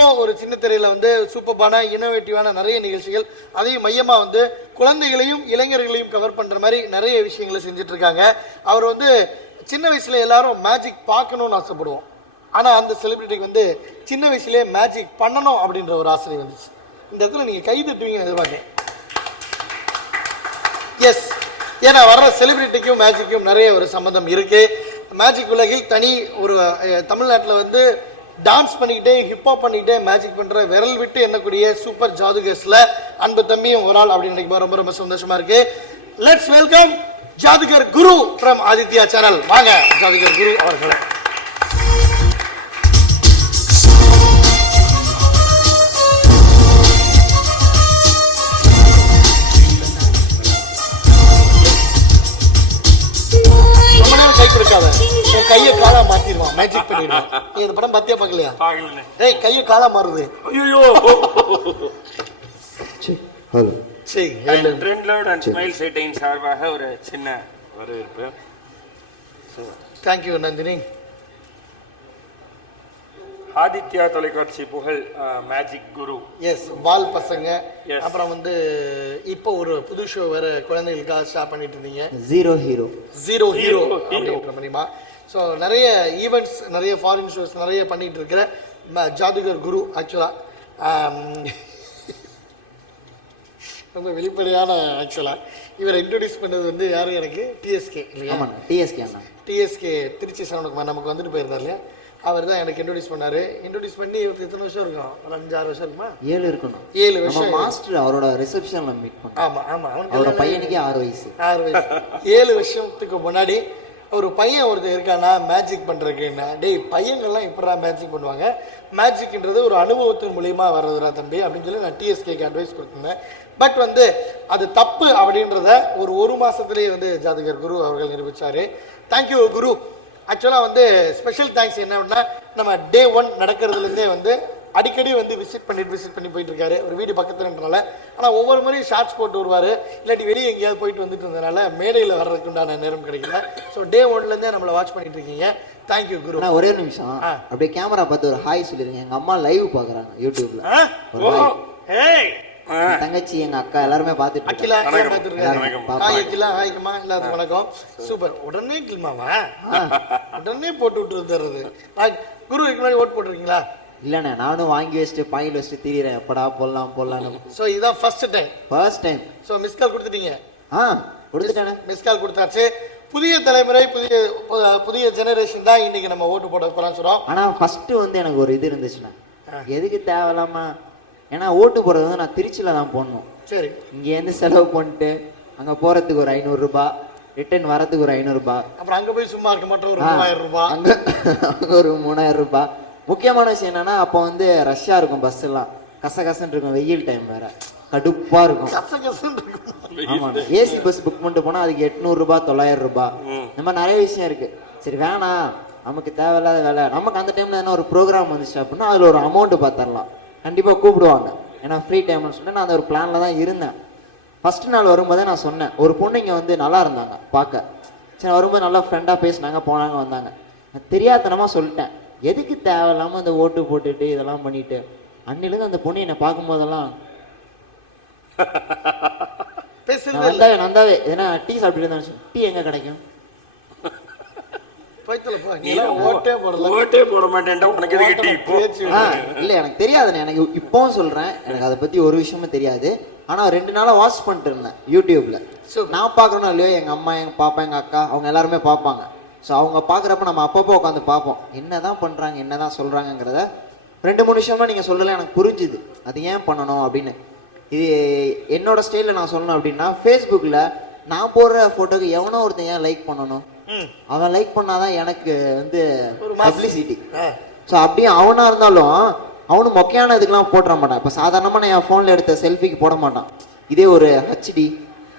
இப்போ ஒரு சின்ன திரையில வந்து சூப்பர்பான இன்னோவேட்டிவான நிறைய நிகழ்ச்சிகள், அதையும் மையமா வந்து குழந்தைகளையும் இளைஞர்களையும் கவர் பண்ற மாதிரி நிறைய விஷயங்களை செஞ்சுட்டு இருக்காங்க. அவர் வந்து சின்ன வயசுல எல்லாரும் மேஜிக் பார்க்கணும்னு ஆசைப்படுவோம். ஆனா அந்த செலிபிரிட்டிக்கு வந்து சின்ன வயசுலேயே மேஜிக் பண்ணணும் அப்படின்ற ஒரு ஆசை வந்துச்சு. இந்த இடத்துல நீங்க கை தட்டுவீங்கன்னு எதிர்பார்க்கேன். எஸ், ஏன்னா வர்ற செலிபிரிட்டிக்கும் மேஜிக்கும் நிறைய ஒரு சம்பந்தம் இருக்கு. மேஜிக் உலகில் தனி ஒரு தமிழ்நாட்டில் வந்து டான்ஸ் பண்ணிக்கிட்டே ஹிப்ஹாப் பண்ணிக்கிட்டே மேஜிக் பண்ற விரல் விட்டு எண்ணக்கூடிய சூப்பர் ஜாதுகர்ஸ்ல அன்பு தம்பியும் ஒரு ஆள் அப்படின்னு நினைக்கும் ரொம்ப ரொம்ப சந்தோஷமா இருக்கு. Let's welcome Jadugar Guru from Aditya channel. வாங்க ஜாதுகர் குரு அவர்களை. கையை காலா மாத்திடுவான், மேஜிக் பண்ணிடுவான். நீ இந்த படம் பாத்தியா பார்க்கலையா? டேய் கையை காலா மாறுது. ஐயோ சரி, trend load and smile setting சார்பாக ஒரு சின்ன வரவேற்பு. Thank you Nandini. ஆதித்யா தொலைக்காட்சி புகழ் மேஜிக் குரு. எஸ், பால் பசங்க. அப்புறம் வந்து இப்போ ஒரு புது ஷோ வேற குழந்தைகளுக்காக ஸ்டார்ட் பண்ணிட்டு இருந்தீங்க, ஜீரோ ஹீரோ அப்படின்ற மாதிரிமா. ஸோ நிறைய ஈவெண்ட்ஸ், நிறைய ஃபாரின் ஷோஸ் நிறைய பண்ணிட்டு இருக்கிற ஜாதுகர் குரு. ஆக்சுவலா ரொம்ப வெளிப்படையான ஆக்சுவலா இவரை இன்ட்ரோடியூஸ் பண்ணது வந்து யாரும் எனக்கு டிஎஸ்கே இல்லையா? டிஎஸ்கே திருச்சி சரவணகுமார் நமக்கு வந்துட்டு போயிருந்தார் இல்லையா? அவர் தான் எனக்கு இன்ட்ரோடியூஸ் பண்ணாரு. இன்ட்ரோடியூஸ் பண்ணி இவருக்கு எத்தனை வருஷம் இருக்கும்? ஒரு 5-6 வருஷம் இருக்குமா? 7 இருக்கணும். 7 வருஷம். மாஸ்டர் அவரோட ரிசப்ஷன்ல மீட் பண்ணோம். ஆமா ஆமா, அவரோட பையனுக்கு 6 வயசு. 7 வருஷத்துக்கு முன்னாடி ஒரு பையன் ஒருத்தர் இருக்கானா மேஜிக் பண்றதுக்குன்னா, டேய் பையங்கள்லாம் எப்படா மேஜிக் பண்ணுவாங்க, மேஜிக்ன்றது ஒரு அனுபவத்தின் மூலியமா வர்றதுடா தம்பி அப்படின்னு சொல்லி நான் டிஎஸ்கேக்கு அட்வைஸ் கொடுத்துருந்தேன். பட் வந்து அது தப்பு அப்படின்றத ஒரு மாசத்துலேயே வந்து ஜாதுகர் குரு அவர்கள் நிரூபிச்சாரு. தேங்க்யூ குரு. ஆக்சுவலாக வந்து ஸ்பெஷல் தேங்க்ஸ் என்ன அப்படின்னா, நம்ம டே 1 நடக்கிறதுலேருந்தே வந்து அடிக்கடி வந்து விசிட் பண்ணி போயிட்டு இருக்காரு. ஒரு வீடு பக்கத்துலன்றனால. ஆனால் ஒவ்வொரு முறையும் ஷார்ட்ஸ் போட்டு வருவார், இல்லாட்டி வெளியே எங்கேயாவது போயிட்டு வந்துட்டு இருந்ததுனால மேடையில் வர்றதுக்கு உண்டான நேரம் கிடைக்கல. ஸோ டே 1லேருந்தே நம்மளை வாட்ச் பண்ணிட்டு இருக்கீங்க. தேங்க்யூ குரு. ஒரே ஒரு நிமிஷம் அப்படியே கேமரா பார்த்து ஒரு ஹாய் சொல்லிருங்க. எங்கள் அம்மா லைவ் பார்க்குறாங்க யூடியூப்ல. தங்கச்சி எங்க அக்கா எல்லாருமே பாத்துட்டு அகிலா ஹாய்க்குமா எல்லாத்துக்கும் வணக்கம். சூப்பர். உடனே கில்மாவா உடனே போட்டு விட்டுறது. குரு முன்னாடி ஓட் போட்டுருக்கீங்களா? இல்லண்ணே, நானும் வாங்கி வச்சுட்டு பாயில் வச்சுட்டு திரியிறேன், எப்படா போடலாம்னு. ஸோ இதுதான் first time. So miss call கொடுத்துட்டீங்க? கொடுத்துட்டேன். மிஸ் கால் கொடுத்தாச்சு. புதிய தலைமுறை, புதிய ஜெனரேஷன் தான் இன்னைக்கு நம்ம ஓட்டு போட போறோம்னு சொல்றோம். ஆனா ஃபர்ஸ்ட் வந்து எனக்கு ஒரு இது இருந்துச்சுண்ணா, எதுக்கு தேவையில்லாம, ஏன்னா ஓட்டு போறது வந்து நான் திருச்சியில தான் போடணும். சரி, இங்கேருந்து செலவு பண்ணிட்டு அங்க போறதுக்கு ஒரு 500 ரூபாய், ரிட்டர்ன் வரதுக்கு ஒரு 500 ரூபாய், அப்புறம் அங்க போய் சும்மா இருக்க மாட்டோம் ஒரு 3000 ரூபாய், அங்க ஒரு 3000 ரூபாய். முக்கியமான விஷயம் என்னன்னா, அப்போ வந்து ரஷ்ஷா இருக்கும், பஸ் எல்லாம் கசகசன்னு இருக்கும், வெயில் டைம் வேற கடுப்பா இருக்கும். ஆமா, ஏசி பஸ் புக் பண்ணிட்டு போனா அதுக்கு 800 ரூபாய் 900 ரூபாய். இந்த மாதிரி நிறைய விஷயம் இருக்கு. சரி வேணாம், நமக்கு தேவையில்லாத வேலை. நமக்கு அந்த டைம்ல என்ன ஒரு ப்ரோக்ராம் வந்துச்சு அப்படின்னா அதுல ஒரு அமௌண்ட் பார்த்துடலாம், கண்டிப்பாக கூப்பிடுவாங்க, ஏன்னா ஃப்ரீ டைம்னு சொல்லிட்டு நான் அந்த ஒரு பிளானில் தான் இருந்தேன். ஃபஸ்ட்டு நாள் வரும்போதே நான் சொன்னேன், ஒரு பொண்ணு இங்கே வந்து நல்லா இருந்தாங்க பார்க்க. சரி, வரும்போது நல்லா ஃப்ரெண்டாக பேசினாங்க, போனாங்க வந்தாங்க. நான் தெரியாதனமாக சொல்லிட்டேன், எதுக்கு தேவையில்லாமல் அந்த ஓட்டு போட்டுட்டு இதெல்லாம் பண்ணிட்டு. அன்னிலேருந்து அந்த பொண்ணு என்னை பார்க்கும்போதெல்லாம் நந்தாவே ஏன்னா டீ சாப்பிட்டு இருந்தா, டீ எங்கே கிடைக்கும்? இல்ல எனக்கு தெரியாதுண்ணே, எனக்கு இப்பவும் சொல்றேன், எனக்கு அதை பத்தி ஒரு விஷயமும் தெரியாது. ஆனா 2 நாளா வாட்ச் பண்ணிட்டு இருந்தேன் யூடியூப்ல. நான் பாக்குறேன்னா இல்லையோ, எங்க அம்மா, எங்க பாப்பா, எங்க அக்கா அவங்க எல்லாருமே பார்ப்பாங்க. ஸோ அவங்க பாக்குறப்ப நம்ம அப்பப்போ உட்காந்து பார்ப்போம், என்னதான் பண்றாங்க, என்னதான் சொல்றாங்கிறத. 2-3 விஷயமா நீங்க சொல்லல, எனக்கு புரிஞ்சுது அது ஏன் பண்ணணும் அப்படின்னு. இது என்னோட ஸ்டைல நான் சொல்லணும் அப்படின்னா, ஃபேஸ்புக்ல நான் போடுற போட்டோக்கு எவனோ ஒருத்தன் ஏன் லைக் பண்ணணும், அவன் லைக் பண்ணாதான் எனக்கு வந்து பப்ளிசிட்டி. ஸோ அப்படியே அவனா இருந்தாலும் அவனு மொக்கையான இதுக்கெல்லாம் போட்டுற மாட்டான். இப்போ சாதாரணமாக நான் என் ஃபோனில் எடுத்த செல்ஃபிக்கு போட மாட்டான். இதே ஒரு ஹெச்டி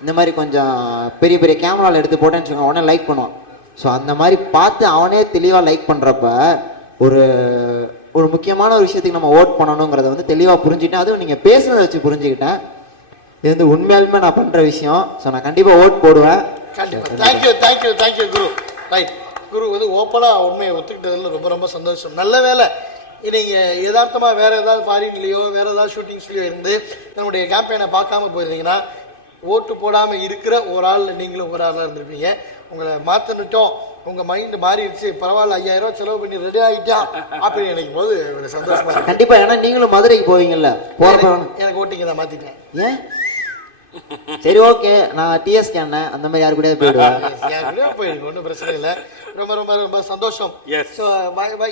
இந்த மாதிரி கொஞ்சம் பெரிய பெரிய கேமராவில் எடுத்து போட்டேன்னு வச்சுக்கோங்க, அவனே லைக் பண்ணுவான். ஸோ அந்த மாதிரி பார்த்து அவனே தெளிவாக லைக் பண்ணுறப்ப ஒரு முக்கியமான ஒரு விஷயத்துக்கு நம்ம ஓட் பண்ணணுங்கிறத வந்து தெளிவாக புரிஞ்சுட்டேன். அதுவும் நீங்கள் பேசுனதை வச்சு புரிஞ்சுக்கிட்டேன். இது வந்து உண்மையாலுமே நான் பண்ணுற விஷயம். ஸோ நான் கண்டிப்பாக ஓட் போடுவேன். தேங்க்யூ குரு. ரைட், குரு வந்து ஓப்பனாக உண்மையை ஒத்துக்கிட்டதில் ரொம்ப ரொம்ப சந்தோஷம். நல்ல வேலை நீங்கள் யதார்த்தமாக வேறு ஏதாவது ஃபாரின்லேயோ வேறு ஏதாவது ஷூட்டிங்ஸ்லேயோ இருந்து நம்முடைய கேம்பெயினை பார்க்காம போயிருந்தீங்கன்னா ஓட்டு போடாமல் இருக்கிற ஒரு ஆள் நீங்களும் ஒரு ஆளாக இருந்திருப்பீங்க. உங்களை மாற்றினுட்டோம், உங்கள் மைண்டு மாறிடுச்சு, பரவாயில்ல 5000 ரூபா செலவு பண்ணி ரெடி ஆகிட்டா அப்படின்னு நினைக்கும் போது ஒரு சந்தோஷமா இருக்கு. கண்டிப்பாக. ஏன்னா நீங்களும் மதுரைக்கு போவீங்கல்ல, போகிறப்ப எனக்கு ஓட்டிங்க தான் மாற்றிட்டேன். ஏன்? சரி, ஓகே, நான் டிஎஸ்கே அண்ணன் அந்த மாதிரி யாரு கூட போயிடுவேன். போயிருக்கு, ஒன்றும் பிரச்சனை இல்லை. ரொம்ப ரொம்ப ரொம்ப சந்தோஷம். Yes. ஸோ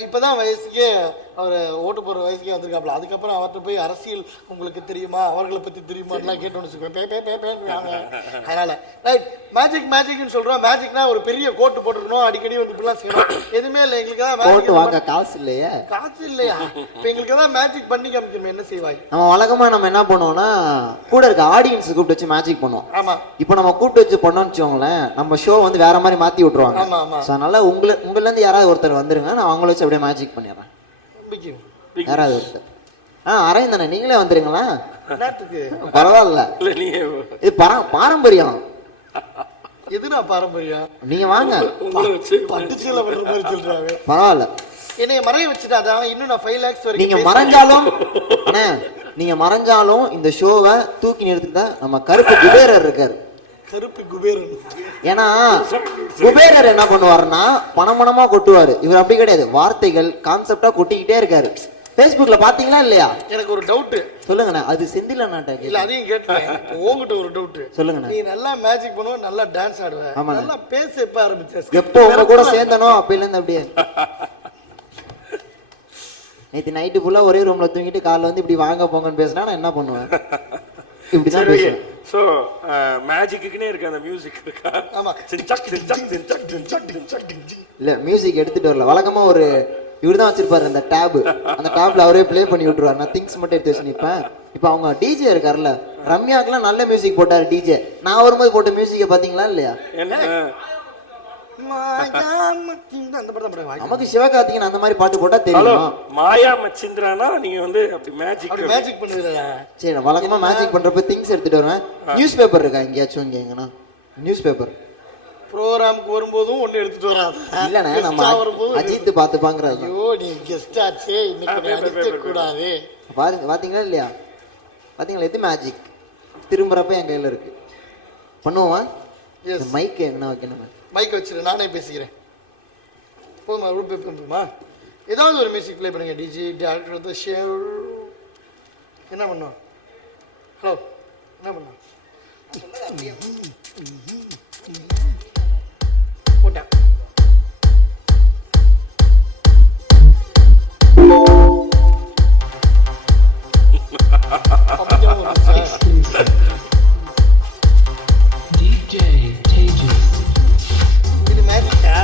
இப்போதான் வயசுக்கே அவர் ஓட்டு போகிற வயசுக்கே வந்திருக்காப்புல. அதுக்கப்புறம் அவர்கிட்ட போய் அரசியல் உங்களுக்கு தெரியுமா, அவர்களை பற்றி தெரியுமான்லாம் கேட்டோன்னு வச்சுக்கோங்க. அதனால ரைட், மேஜிக்னு சொல்கிறோம். மேஜிக்னா ஒரு பெரிய கோட்டு போட்டுருக்கணும், அடிக்கடி வந்து இப்படிலாம் செய்யணும். எதுவுமே இல்லை எங்களுக்கு தான். கோட்டு வாங்க காசு இல்லையா? காசு இல்லையா? இப்போ எங்களுக்கு தான் மேஜிக் பண்ணி காமிக்கணும். என்ன செய்வாங்க? நம்ம வழக்கமாக நம்ம என்ன பண்ணுவோம்னா கூட இருக்க ஆடியன்ஸ் கூப்பிட்டு வச்சு மேஜிக் பண்ணுவோம். ஆமாம். இப்போ நம்ம கூப்பிட்டு வச்சு பண்ணோம்னு வச்சுக்கோங்களேன், நம்ம ஷோ வந்து வேற மாதிரி மாற்றி விட்டுருவாங்க. ஆமாம் ஆமாம். ஸோ அதனால உங்கள்லேருந்து யாராவது ஒருத்தர் வந்துருங்க, நான் அவங்கள வச்சு அப்படியே மேஜிக் பண்ணிடுறேன். யாராவது ஒருத்தர். அரவிந்த் தானே, நீங்களே வந்துருங்களா? பரவாயில்ல, இது பாரம்பரியம். எதுனா பாரம்பரியம்? நீங்க வாங்க, பட்டுச்சீல பண்ற மாதிரி சொல்றாங்க. பரவாயில்ல, என்னைய மறைய வச்சுட்டா இன்னும் நான் 5 lakhs வரைக்கும். நீங்க மறைஞ்சாலும் அண்ணே, நீங்க மறைஞ்சாலும் இந்த ஷோவை தூக்கி நிறுத்திட்டா நம்ம கருப்பு குபேரர் இருக்காரு. கருப்பு குபேரன். ஏன்னா குபேரர் என்ன பண்ணுவாருன்னா பணமா கொட்டுவாரு. இவர் அப்படி கிடையாது, வார்த்தைகள் கான்செப்டா கொட்டிக்கிட்டே இருக்காரு. Facebookல பாத்தீங்களா இல்லையா? எனக்கு ஒரு டவுட். சொல்லுங்கண்ணே. அது செந்தில் அண்ணாட்ட இல்ல, அதையும் கேட்டேன். உங்ககிட்ட ஒரு டவுட். சொல்லுங்கண்ணே. நீ நல்லா மேஜிக் பண்ணுவ, நல்லா டான்ஸ் ஆடுவ, நல்லா பேச எப்ப ஆரம்பிச்ச? எப்போ உங்க கூட சேர்ந்தனோ அப்பையில இருந்து அப்படியே. நேற்று நைட்டு ஃபுல்லா ஒரே ரூம்ல தூங்கிட்டு காலைல வந்து இப்படி வாங்க போங்கன்னு பேசினா நான் என்ன பண்ணுவேன்? இப்படிதான் பேசுவேன். சோ மேஜிக்குனே இருக்கு அந்த மியூசிக் இருக்கா? ஆமா. இல்ல, மியூசிக் எடுத்துட்டு வரல. வழக்கமா ஒரு இவர்தான் வச்சிருப்பாரு அந்த டேப். அந்த டேப்ல அவரே ப்ளே பண்ணி விட்டுருவாரு. நான் திங்ஸ் மட்டும் எடுத்து வச்சு நிப்பேன். இப்ப அவங்க டிஜே இருக்காருல்ல, ரம்யாக்கெல்லாம் நல்ல மியூசிக் போட்டாரு டிஜே. நான் வரும்போது போட்ட மியூசிக்கை பாத்தீங்களா இல்லையா? நமக்கு சிவகார்த்திகேயன் அந்த மாதிரி பாட்டு போட்டா தெரியும். மாயா மச்சிந்திரானா நீங்க வந்து அப்படி மேஜிக் பண்ணுவீங்களா? சரி, நான் வழக்கமா மேஜிக் பண்றப்ப திங்ஸ் எடுத்துட்டு வருவேன். நியூஸ் பேப்பர் இருக்கா எங்கேயாச்சும்? இங்க எங்கன்னா நியூஸ் பேப்பர் ப்ரோகிராமுக்கு வரும்போதும் ஒண்ணு எடுத்துட்டு வராது. இல்லண்ணே, நம்ம அஜித் பாத்துப்பாங்கிறது. ஐயோ, நீ கெஸ்ட் ஆச்சே, இன்னைக்கு அடிக்க கூடாது. பாருங்க, பாத்தீங்களா இல்லையா? பாத்தீங்களா? எது மேஜிக் திரும்புறப்ப என் கையில இருக்கு. பண்ணுவோமா? மைக் எங்கன்னா வைக்கணுமே. மைக் வச்சிரு, நானே பேசிக்கிறேன். போதுமா? ஏதாவது ஒரு மியூசிக் ப்ளே பண்ணுங்க. டிஜி டாக்டர் ஷேவ் என்ன பண்ணோம்? ஹலோ, என்ன பண்ணோம்? போட்டேன். இது மேஜிக்கா?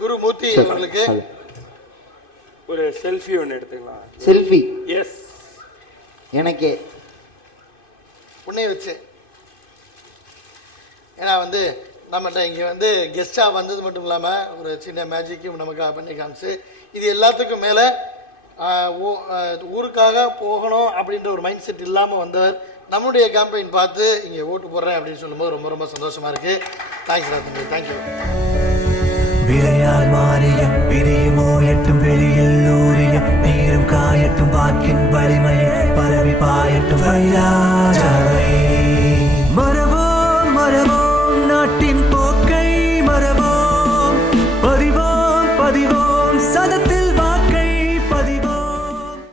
குருமூர்த்தி அவர்களுக்கு ஒரு செல்ஃபி ஒன்று எடுத்துக்கலாம். செல்ஃபி எஸ், எனக்கே உன்னைய வச்சு. ஏன்னா வந்து நம்மகிட்ட இங்கே வந்து கெஸ்டாக வந்தது மட்டும் இல்லாமல் ஒரு சின்ன மேஜிக்கும் நமக்காக பண்ணி காமிச்சு, இது எல்லாத்துக்கும் மேலே ஊருக்காக போகணும் அப்படின்ற ஒரு மைண்ட் செட் இல்லாமல் வந்தவர் நம்முடைய கேம்பெயின் பார்த்து இங்கே ஓட்டு போடுறேன் அப்படின்னு சொல்லும்போது ரொம்ப ரொம்ப சந்தோஷமாக இருக்குது. தேங்க்ஸ் தம்பி, தேங்க்யூ. விரையால் மாறிய பிரியுமோ எட்டும் வெளியில் ஊறிய நீரும் காயட்டும் வாக்கின் வலிமையை பரவி பாயட்டும்